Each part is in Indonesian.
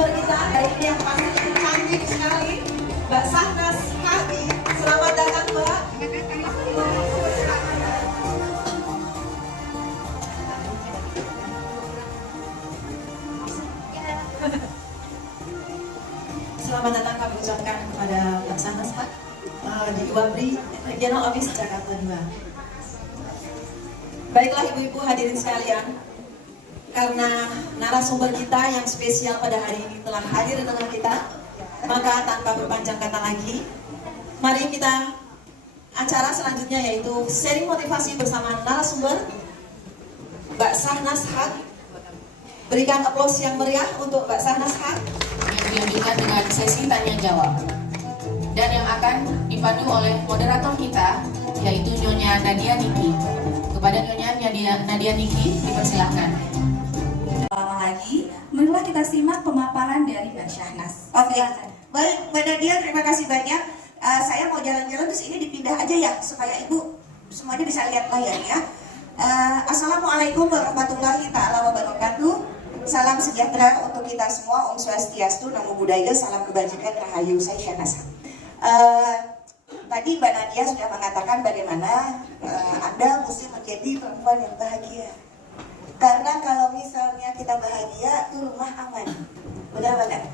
narasumber kita hari ini yang pasti cantik sekali, Mbak Sahnas Hadi. Selamat datang, Mbak. Selamat datang kami ucapkan kepada Mbak Sahnas Hadi di Wabri Regional Office Jakarta 2. Baiklah ibu-ibu hadirin sekalian, karena narasumber kita yang spesial pada hari ini telah hadir di tengah kita, maka tanpa berpanjang kata lagi, mari kita acara selanjutnya yaitu sharing motivasi bersama narasumber Mbak Sahnas Hadi. Berikan aplaus yang meriah untuk Mbak Sahnas Hadi yang dilanjutkan dengan sesi tanya jawab dan yang akan dipandu oleh moderator kita yaitu Nyonya Nadia Niki. Kepada Nyonya Nadia Niki dipersilahkan. Lama lagi, marilah kita simak pemaparan dari Mbak Sahnas. Oke, baik Mbak Nadia, terima kasih banyak. Saya mau jalan-jalan terus ini dipindah aja ya supaya ibu semuanya bisa lihat layarnya. Assalamualaikum warahmatullahi taala wabarakatuh. Salam sejahtera untuk kita semua. Om Swastiastu, Namo Buddhaya, salam kebajikan, rahayu. Saya Syahnaz. Tadi Mbak Nadia sudah mengatakan bagaimana Anda mesti menjadi perempuan yang bahagia. Karena kalau misalnya kita bahagia, itu rumah aman. Benar-benar.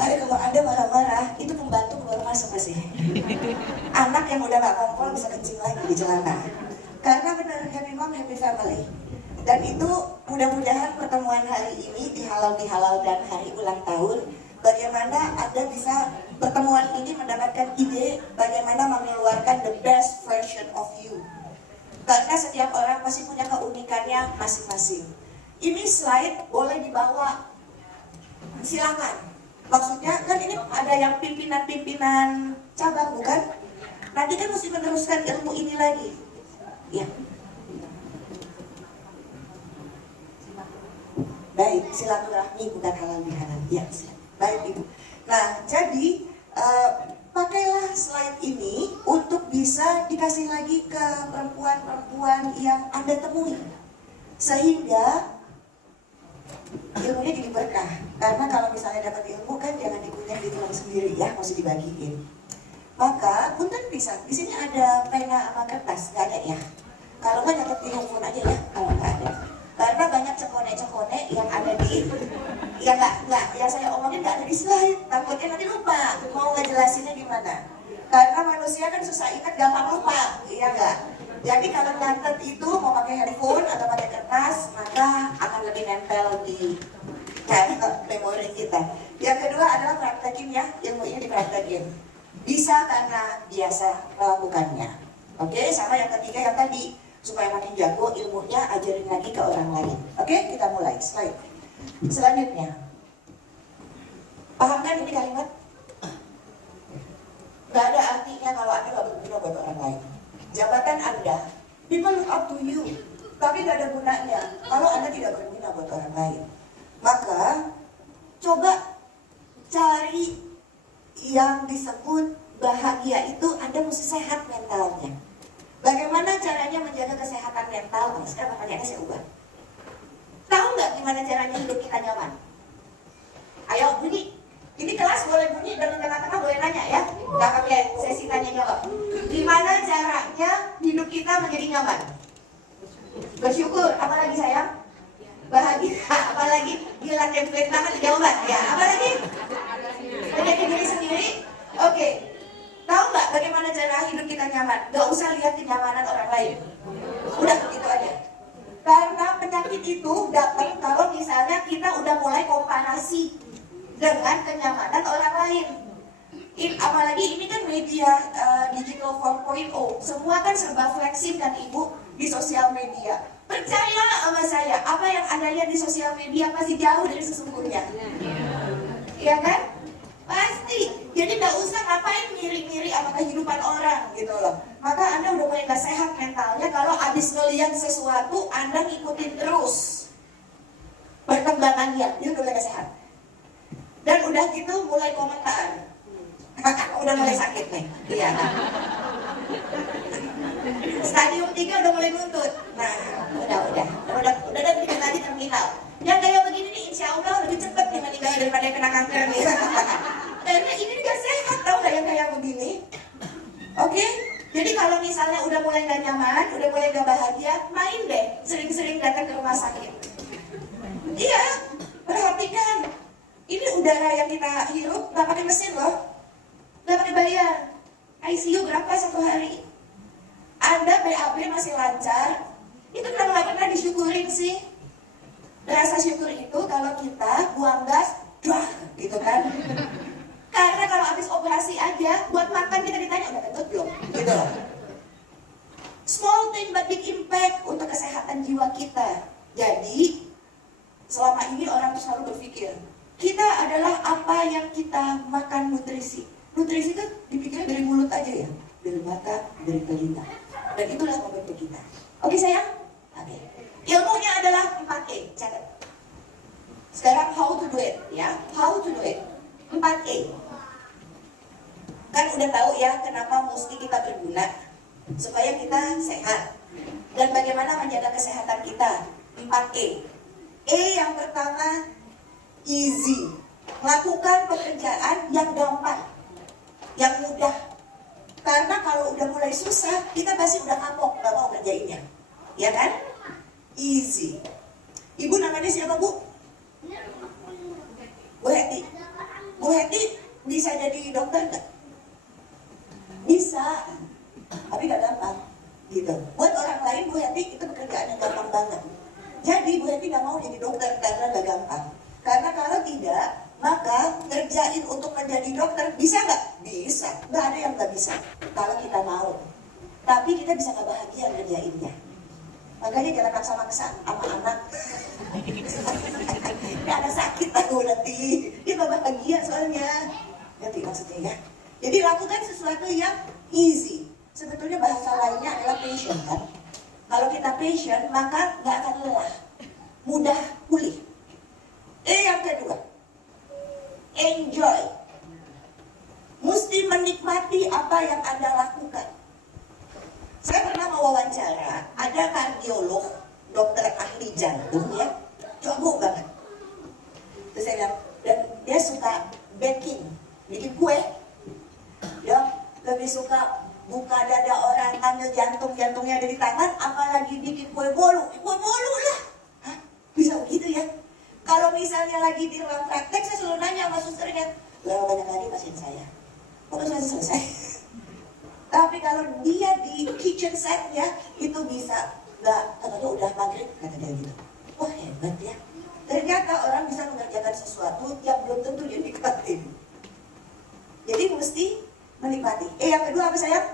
Tapi kalau Anda marah-marah, itu pembantu keluar masuk masih. Anak yang udah gak kompol bisa kencing lagi di celana. Karena benar, happy mom, happy family. Dan itu mudah-mudahan pertemuan hari ini di halal dan hari ulang tahun, bagaimana Anda bisa pertemuan ini mendapatkan ide bagaimana mengeluarkan the best version of you. Karena setiap orang pasti punya keunikannya masing-masing. Ini slide boleh dibawa, silakan. Maksudnya kan ini ada yang pimpinan-pimpinan cabang bukan? Nanti kan mesti meneruskan ilmu ini lagi. Ya. Baik, silaturahmi bukan halal bihalal. Ya, baik Ibu. Nah, jadi pakailah slide ini untuk bisa dikasih lagi ke perempuan-perempuan yang Anda temui. Sehingga ilmunya jadi berkah. Karena kalau misalnya dapat ilmu kan jangan dikunyah di tulang sendiri ya, mesti dibagiin. Maka, punten bisa. Di sini ada pena sama kertas, nggak ada ya? Kalau nggak nyatet di handphone aja ya, kalau nggak ada. Karena banyak cekone-cekone yang ada di, ya yang saya omongin nggak ada di slide. Takutnya nanti lupa mau ngejelasinnya gimana. Karena manusia kan susah ingat, gampang lupa, iya nggak? Jadi kalau nyatet itu mau pakai handphone atau pakai kertas, maka akan lebih nempel di memori kita. Yang kedua adalah praktekin ya, ilmunya dipraktekin. Bisa karena biasa melakukannya. Oke, sama yang ketiga yang tadi, supaya makin jago ilmunya, ajarin lagi ke orang lain. Oke, kita mulai slide selanjutnya. Paham kan ini kalimat? Gak ada artinya kalau Anda gak berguna buat orang lain. Jabatan Anda, people look up to you, tapi gak ada gunanya kalau Anda tidak berguna buat orang lain. Maka coba cari yang disebut bahagia itu. Anda mesti sehat mentalnya. Bagaimana caranya menjaga kesehatan mental? Nah, sekarang pertanyaannya saya ubah. Tahu nggak gimana caranya hidup kita nyaman? Ayo bunyi. Ini kelas boleh bunyi dan tengah-tengah boleh nanya ya. Nggak pakai sesi tanya jawab. Gimana caranya hidup kita menjadi nyaman? Bersyukur. Apalagi sayang? Bahagia. Apalagi gila template banget jawaban. Ya. Apalagi? Menjadi diri sendiri. Oke. Tahu nggak bagaimana cara hidup kita nyaman? Gak usah lihat kenyamanan orang lain. Udah begitu aja. Karena penyakit itu datang kalau misalnya kita udah mulai komparasi dengan kenyamanan orang lain. Apalagi ini kan media digital 4.0. Semua kan serba flexing kan Ibu di sosial media. Percayalah sama saya, apa yang Anda lihat di sosial media pasti jauh dari sesungguhnya. Iya kan? Pasti. Jadi gak usah ngapain ngiri-ngiri sama kehidupan orang gitu loh. Maka Anda udah mulai gak sehat mentalnya kalau abis ngeliat sesuatu Anda ngikutin terus perkembangannya. Itu udah mulai gak sehat. Dan udah gitu mulai komentar. Udah mulai sakit nih. Iya. Stadium 3 udah mulai nuntut. Nah, udah dari tadi terminal. Yang kayak begini nih insya Allah lebih cepat dibanding daripada kena kanker nih. Karena ini juga sehat tau gak yang kayak begini. Oke? Jadi kalau misalnya udah mulai gak nyaman, udah mulai gak bahagia, main deh, sering-sering datang ke rumah sakit. Iya, perhatikan. Ini udara yang kita hirup gak pakai mesin loh, gak pakai bayar. ICU berapa satu hari? Anda BAB masih lancar, itu kenapa gak pernah disyukurin sih? Rasa syukur itu kalau kita buang gas, dah, gitu kan? Karena kalau habis operasi aja, buat makan kita ditanya udah kentut belum, gitu loh. Small thing but big impact untuk kesehatan jiwa kita. Jadi selama ini orang tuh selalu berpikir kita adalah apa yang kita makan nutrisi. Nutrisi itu dipikirnya dari mulut aja ya, dari mata, dari telinga. Dan itulah membentuk kita. Oke sayang? Oke. Ilmunya adalah 4E, catat. Sekarang how to do it, ya? How to do it? 4E. Kan udah tahu ya kenapa mesti kita berguna supaya kita sehat. Dan bagaimana menjaga kesehatan kita? 4E. E yang pertama, easy. Lakukan pekerjaan yang gampang, yang mudah. Karena kalau udah mulai susah, kita pasti udah kapok, gak mau kerjainnya. Ya kan? Easy. Ibu namanya siapa, Bu? Bu Heti. Bu Heti bisa jadi dokter nggak? Bisa, tapi gak gampang. Gitu. Buat orang lain, Bu Heti itu pekerjaan yang gampang banget. Jadi Bu Heti gak mau jadi dokter karena gak gampang. Karena kalau tidak, maka kerjain untuk menjadi dokter bisa nggak? Bisa. Nggak ada yang nggak bisa kalau kita mau. Tapi kita bisa nggak bahagia ngerjainnya. Makanya jangan maksa-maksa sama anak. Nggak ada sakit aku nanti. Dia nggak bahagia soalnya. Ngerti maksudnya ya? Jadi lakukan sesuatu yang easy. Sebetulnya bahasa lainnya adalah passion kan? Kalau kita passion, maka nggak akan lelah. Mudah pulih. Yang kedua, enjoy. Mesti menikmati apa yang Anda lakukan. Saya pernah mewawancara, ada kardiolog, dokter ahli jantung ya, jago banget. Terus saya bilang, dan dia suka baking, bikin kue. Dia lebih suka buka dada orang, ambil jantungnya ada di tangan, apalagi bikin kue bolu. Kue bolu lah. Hah? Bisa begitu ya? Kalau misalnya lagi di ruang praktek, saya selalu nanya sama susternya, berapa banyak lagi pasien saya? Kok selesai? Tapi kalau dia di kitchen setnya, itu bisa, nggak, katanya udah maghrib, kata dia gitu. Wah hebat ya. Ternyata orang bisa mengerjakan sesuatu yang belum tentu dia nikmatin. Jadi mesti menikmati. Yang kedua apa sayang?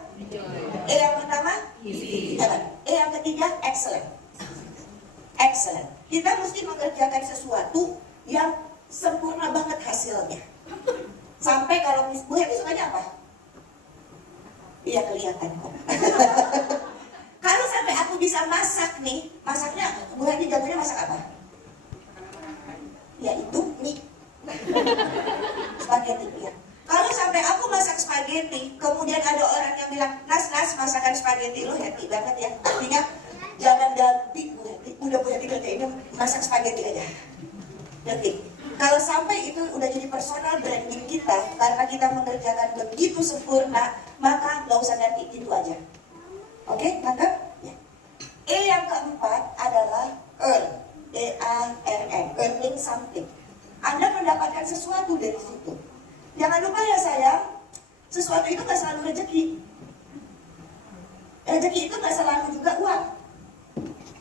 Yang pertama? Jangan. Yang ketiga, excellent. Excellent. Kita mesti mengerjakan sesuatu yang sempurna banget hasilnya. Sampai kalau Bu Heti sukanya apa? Iya kelihatan kok. Kalau sampai aku bisa masak nih, masaknya Bu Heti jagonya masak apa? Yaitu mie. Spaghetti ya. Kalau sampai aku masak spaghetti, kemudian ada orang yang bilang, Nas masakan spaghetti lo Heti banget ya. Artinya jangan ganti Bu Heti, udah Bu Heti kerjain masak spaghetti aja. Ngerti? Kalau sampai itu udah jadi personal branding kita, karena kita mengerjakan begitu sempurna, maka nggak usah ganti, itu aja. Oke, mantap? Ya. Yang keempat adalah earn, E-A-R-N, earning something. Anda mendapatkan sesuatu dari situ. Jangan lupa ya sayang, sesuatu itu nggak selalu rezeki. Rezeki itu nggak selalu juga uang.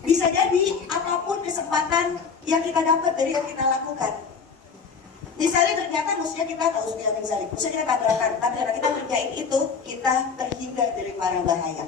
Bisa jadi apapun kesempatan yang kita dapat dari yang kita lakukan. Misalnya ternyata musuhnya kita tahu sudah misalnya, musuhnya kita tabrakan, tapi karena kita kerjain itu, kita terhindar dari mara bahaya.